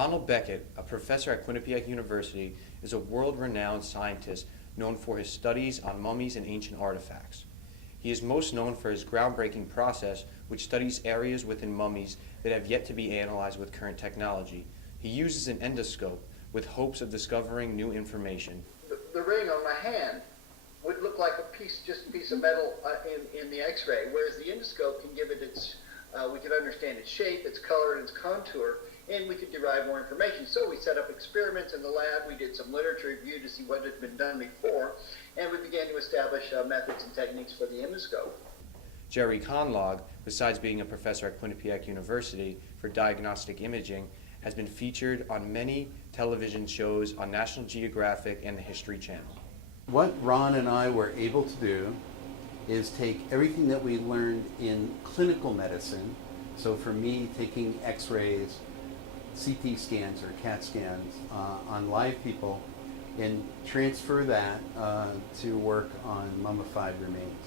Ronald Beckett, a professor at Quinnipiac University, is a world-renowned scientist known for his studies on mummies and ancient artifacts. He is most known for his groundbreaking process, which studies areas within mummies that have yet to be analyzed with current technology. He uses an endoscope with hopes of discovering new information. The ring on my hand would look like just a piece of metal in the X-ray, whereas the endoscope can give it we could understand its shape, its color, and its contour, and we could derive more information. So we set up experiments in the lab, we did some literature review to see what had been done before, and we began to establish methods and techniques for the endoscope. Jerry Conlogue, besides being a professor at Quinnipiac University for diagnostic imaging, has been featured on many television shows on National Geographic and the History Channel. What Ron and I were able to do is take everything that we learned in clinical medicine, so for me taking x-rays, CT scans or CAT scans on live people, and transfer that to work on mummified remains.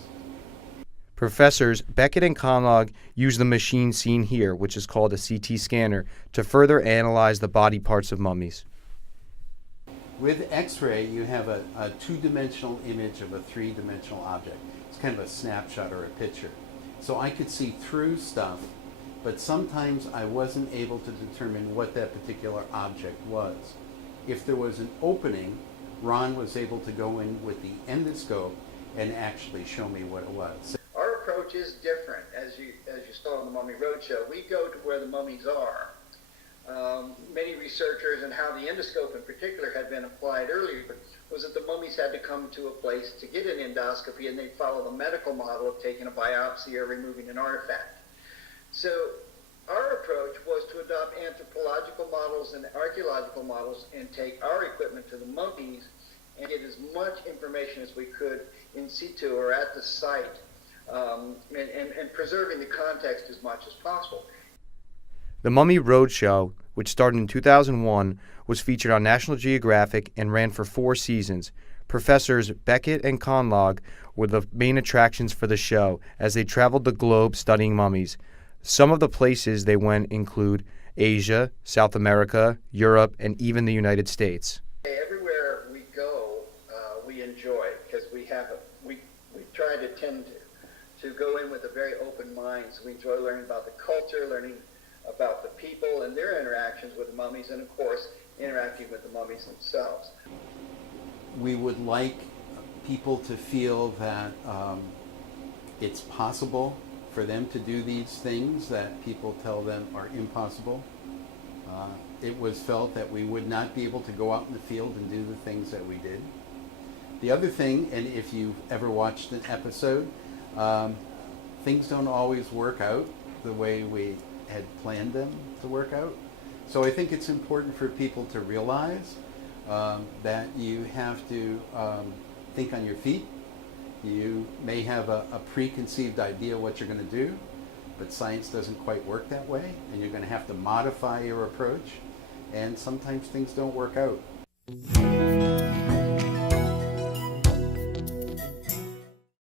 Professors Beckett and Conlogue use the machine seen here, which is called a CT scanner, to further analyze the body parts of mummies. With X-ray, you have a two-dimensional image of a three-dimensional object. It's kind of a snapshot or a picture. So I could see through stuff, but sometimes I wasn't able to determine what that particular object was. If there was an opening, Ron was able to go in with the endoscope and actually show me what it was. Our approach is different, as you saw on the Mummy Roadshow. We go to where the mummies are. Many researchers, and how the endoscope in particular had been applied earlier, was that the mummies had to come to a place to get an endoscopy, and they'd follow the medical model of taking a biopsy or removing an artifact. So our approach was to adopt anthropological models and archaeological models and take our equipment to the mummies and get as much information as we could in situ or at the site, and preserving the context as much as possible. The Mummy Roadshow, which started in 2001, was featured on National Geographic and ran for 4 seasons. Professors Beckett and Conlogue were the main attractions for the show as they traveled the globe studying mummies. Some of the places they went include Asia, South America, Europe, and even the United States. Everywhere we go, we enjoy, because we try to tend to go in with a very open mind. So we enjoy learning about the culture, learning about the people and their interactions with the mummies, and of course interacting with the mummies themselves. We would like people to feel that it's possible for them to do these things that people tell them are impossible. It was felt that we would not be able to go out in the field and do the things that we did. The other thing, and if you've ever watched an episode, things don't always work out the way we had planned them to work out. So I think it's important for people to realize that you have to think on your feet. You may have a preconceived idea what you're going to do, but science doesn't quite work that way, and you're going to have to modify your approach, and sometimes things don't work out.